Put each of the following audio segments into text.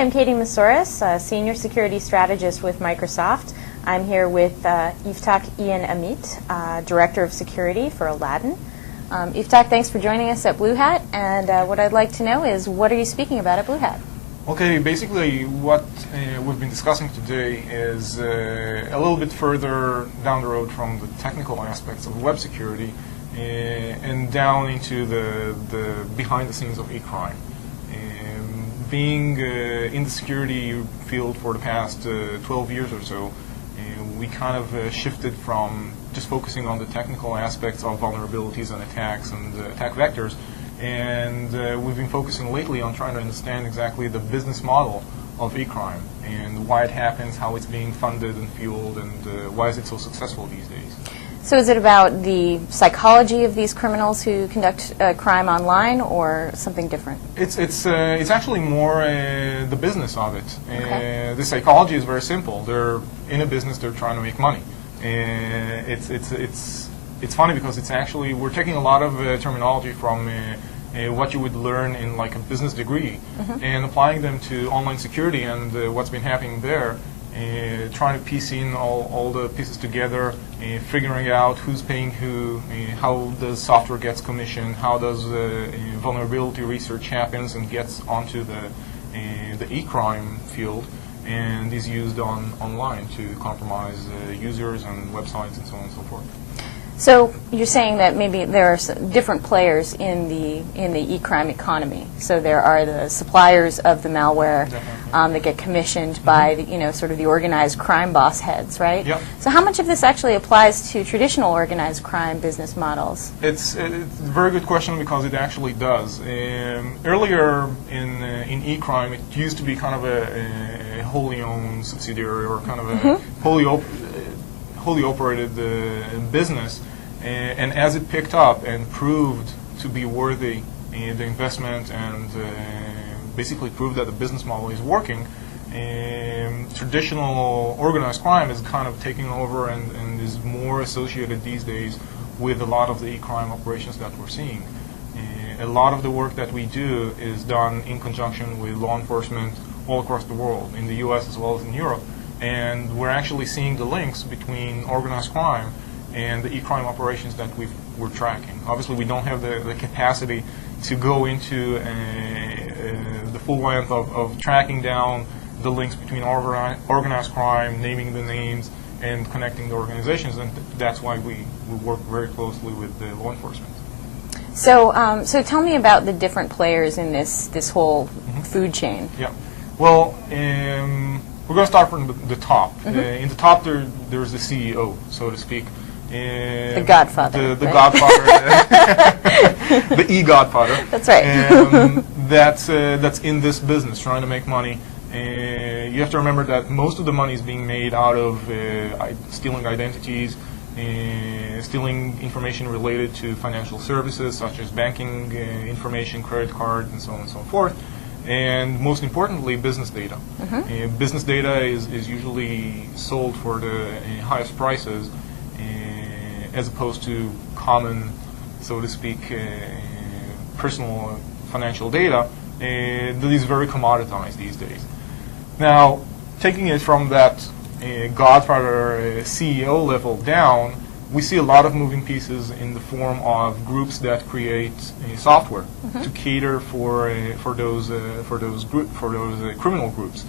I'm Katie Moussouris, Senior Security Strategist with Microsoft. I'm here with Ifta Ian Amit, Director of Security for Aladdin. Ifta, thanks for joining us at BlueHat, and what I'd like to know is, what are you speaking about at BlueHat? Okay, basically what we've been discussing today is a little bit further down the road from the technical aspects of web security and down into the behind the scenes of e-crime. Being in the security field for the past 12 years or so, we kind of shifted from just focusing on the technical aspects of vulnerabilities and attacks and attack vectors, and we've been focusing lately on trying to understand exactly the business model of e-crime and why it happens, how it's being funded and fueled, and why is it so successful these days. So is it about the psychology of these criminals who conduct crime online, or something different? It's actually more the business of it. Okay. The psychology is very simple. They're in a business. They're trying to make money. It's funny because it's actually, we're taking a lot of terminology from what you would learn in like a business degree, and applying them to online security and what's been happening there. Trying to piece in all the pieces together, figuring out who's paying who, how the software gets commissioned, how does vulnerability research happens and gets onto the e-crime field and is used online to compromise users and websites and so on and so forth. So you're saying that maybe there are different players in the e-crime economy. So there are the suppliers of the malware that get commissioned by the, sort of the organized crime boss heads, right? Yep. So how much of this actually applies to traditional organized crime business models? It's a very good question, because it actually does. Earlier in e-crime, it used to be kind of a wholly owned subsidiary, or kind of a wholly operated business. And as it picked up and proved to be worthy the investment, and basically proved that the business model is working, traditional organized crime is kind of taking over and is more associated these days with a lot of the e-crime operations that we're seeing. A lot of the work that we do is done in conjunction with law enforcement all across the world, in the US as well as in Europe. And we're actually seeing the links between organized crime and the e-crime operations that we're tracking. Obviously, we don't have the capacity to go into the full length of tracking down the links between organized crime, naming the names, and connecting the organizations, and that's why we work very closely with the law enforcement. So, so tell me about the different players in this whole food chain. Yeah. Well, we're going to start from the top. In the top, there's the CEO, so to speak. The Godfather. The right? Godfather. The e-Godfather. That's right. That's in this business, trying to make money. You have to remember that most of the money is being made out of stealing identities, stealing information related to financial services, such as banking information, credit card, and so on and so forth. And most importantly, business data. Business data is usually sold for the highest prices, as opposed to common, so to speak, personal financial data that is very commoditized these days. Now, taking it from that Godfather CEO level down, we see a lot of moving pieces in the form of groups that create software to cater for those criminal groups.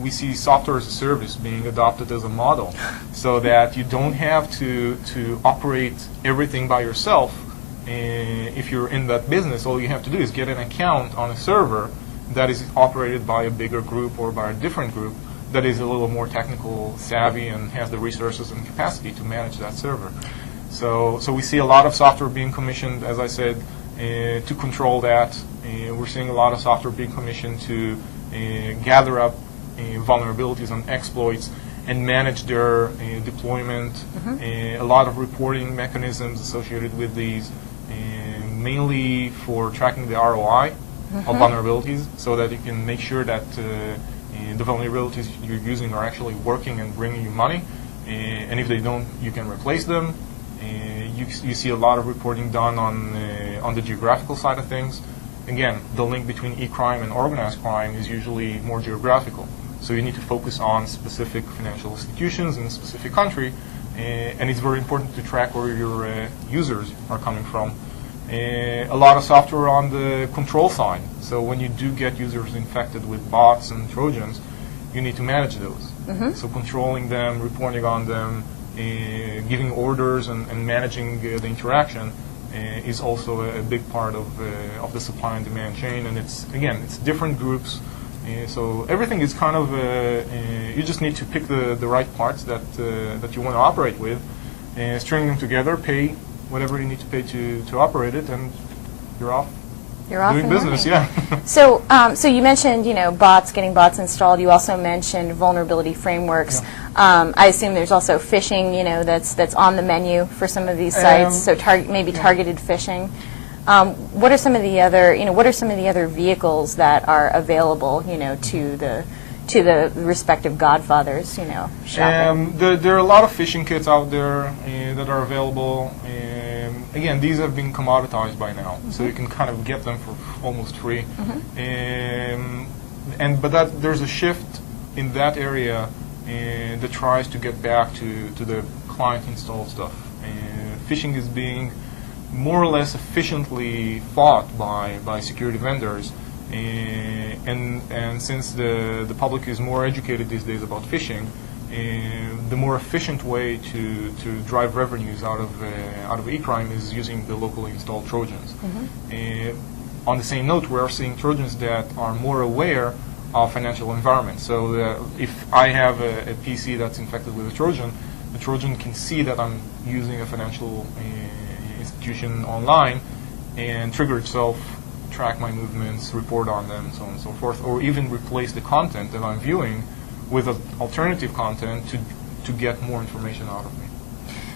We see software as a service being adopted as a model, so that you don't have to operate everything by yourself. If you're in that business, all you have to do is get an account on a server that is operated by a bigger group or by a different group that is a little more technical savvy and has the resources and capacity to manage that server. So we see a lot of software being commissioned, as I said, to control that. We're seeing a lot of software being commissioned to gather up vulnerabilities and exploits and manage their deployment. A lot of reporting mechanisms associated with these, mainly for tracking the ROI of vulnerabilities, so that you can make sure that the vulnerabilities you're using are actually working and bringing you money. And if they don't, you can replace them. You see a lot of reporting done on the geographical side of things. again, the link between e-crime and organized crime is usually more geographical. So you need to focus on specific financial institutions in a specific country, and it's very important to track where your users are coming from. A lot of software on the control side. So when you do get users infected with bots and Trojans, you need to manage those. So controlling them, reporting on them, giving orders and managing the interaction is also a big part of the supply and demand chain. And it's different groups. So everything is kind of, you just need to pick the right parts that you want to operate with, string them together, pay whatever you need to pay to operate it, and you're off. You're off doing and business, running. yeah. So, so you mentioned, getting bots installed. You also mentioned vulnerability frameworks. Yeah. I assume there's also phishing, that's on the menu for some of these sites. So maybe targeted phishing. What are some of the other vehicles that are available, to the respective godfathers, shopping? There are a lot of phishing kits out there that are available. Again, these have been commoditized by now, so you can kind of get them for almost free. But there's a shift in that area that tries to get back to the client installed stuff. Phishing is being more or less efficiently fought by security vendors, and since the public is more educated these days about phishing, the more efficient way to drive revenues out of e-crime is using the locally installed Trojans. On the same note, we are seeing Trojans that are more aware of financial environments. So if I have a PC that's infected with a Trojan, the Trojan can see that I'm using a financial institution online and trigger itself, track my movements, report on them, so on and so forth, or even replace the content that I'm viewing with alternative content to get more information out of me.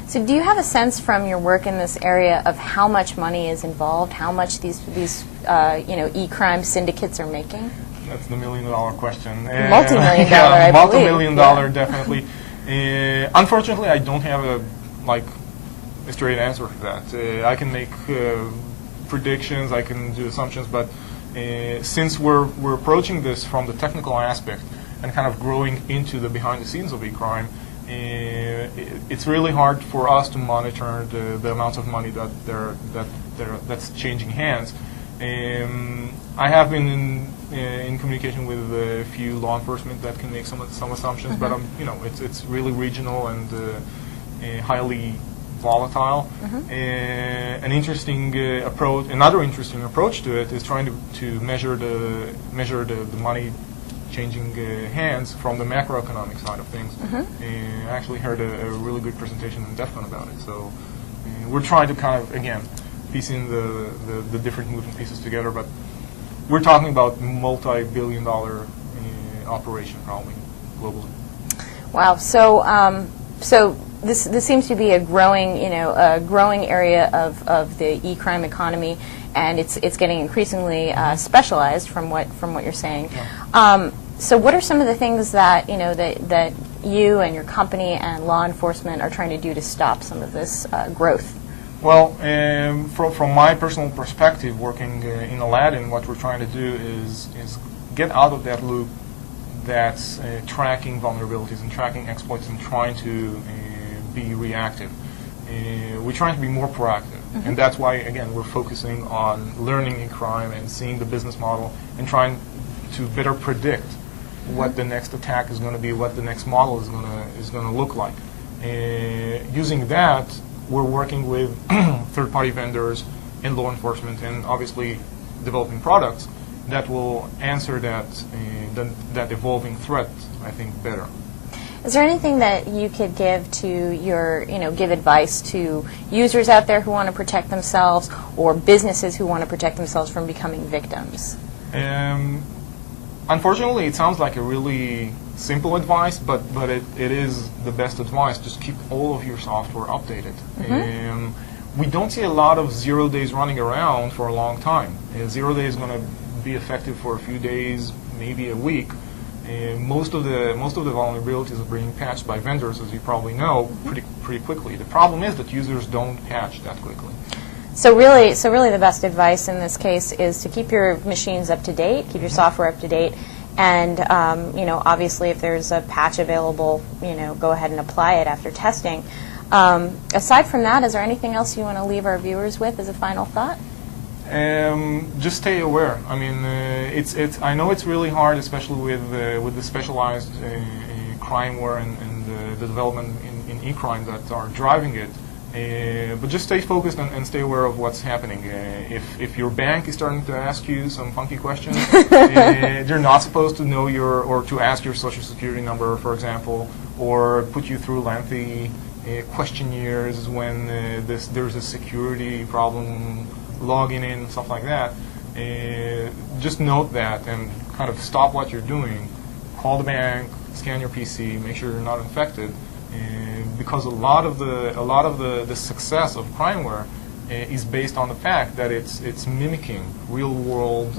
So do you have a sense from your work in this area of how much money is involved, how much these e-crime syndicates are making? That's the $1 million question. Multi-million dollar, I believe. Multi-million dollar, definitely. Unfortunately, I don't have a straight answer for that. I can make predictions, I can do assumptions, but since we're approaching this from the technical aspect and kind of growing into the behind the scenes of e-crime, it's really hard for us to monitor the amounts of money that's changing hands. I have been in communication with a few law enforcement that can make some assumptions, but it's really regional and highly volatile. Another interesting approach to it is trying to measure the money changing hands from the macroeconomic side of things. I actually heard a really good presentation in DEF CON about it. So we're trying to kind of, again, piecing the different moving pieces together, but we're talking about multi-billion-dollar operation probably globally. Wow. So this seems to be a growing area of the e-crime economy, and it's getting increasingly specialized from what you're saying. Yeah. So what are some of the things that that you and your company and law enforcement are trying to do to stop some of this growth? Well, from my personal perspective, working in Aladdin, what we're trying to do is get out of that loop that's tracking vulnerabilities and tracking exploits and trying to be reactive. We're trying to be more proactive, and that's why, again, we're focusing on learning in crime and seeing the business model and trying to better predict what the next attack is going to be, what the next model is going to look like. Using that, we're working with third-party vendors and law enforcement, and obviously developing products that will answer that evolving threat, I think, better. Is there anything that you could give to give advice to users out there who want to protect themselves, or businesses who want to protect themselves from becoming victims? Unfortunately, it sounds like a really simple advice, but it is the best advice. Just keep all of your software updated. We don't see a lot of 0 days running around for a long time. 0 days is going to be effective for a few days, maybe a week. Most of the vulnerabilities are being patched by vendors, as you probably know, pretty quickly. The problem is that users don't patch that quickly. So really the best advice in this case is to keep your machines up to date, keep your software up to date, and obviously if there's a patch available, go ahead and apply it after testing. Aside from that, is there anything else you want to leave our viewers with as a final thought? Just stay aware. I mean, I know it's really hard, especially with the specialized crimeware and the development in e-crime that are driving it. But just stay focused and stay aware of what's happening. If your bank is starting to ask you some funky questions, they're not supposed to know or to ask your social security number, for example, or put you through lengthy questionnaires when there's a security problem, logging in, stuff like that. Just note that and kind of stop what you're doing. Call the bank, scan your PC, make sure you're not infected. Because a lot of the success of crimeware is based on the fact that it's mimicking real world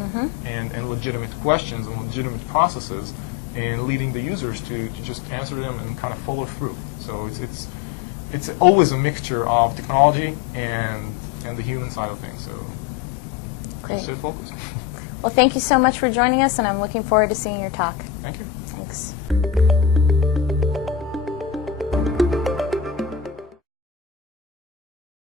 and legitimate questions and legitimate processes, and leading the users to just answer them and kind of follow through. So it's always a mixture of technology and the human side of things. So great. Stay focused. Well, thank you so much for joining us, and I'm looking forward to seeing your talk. Thank you. Thanks.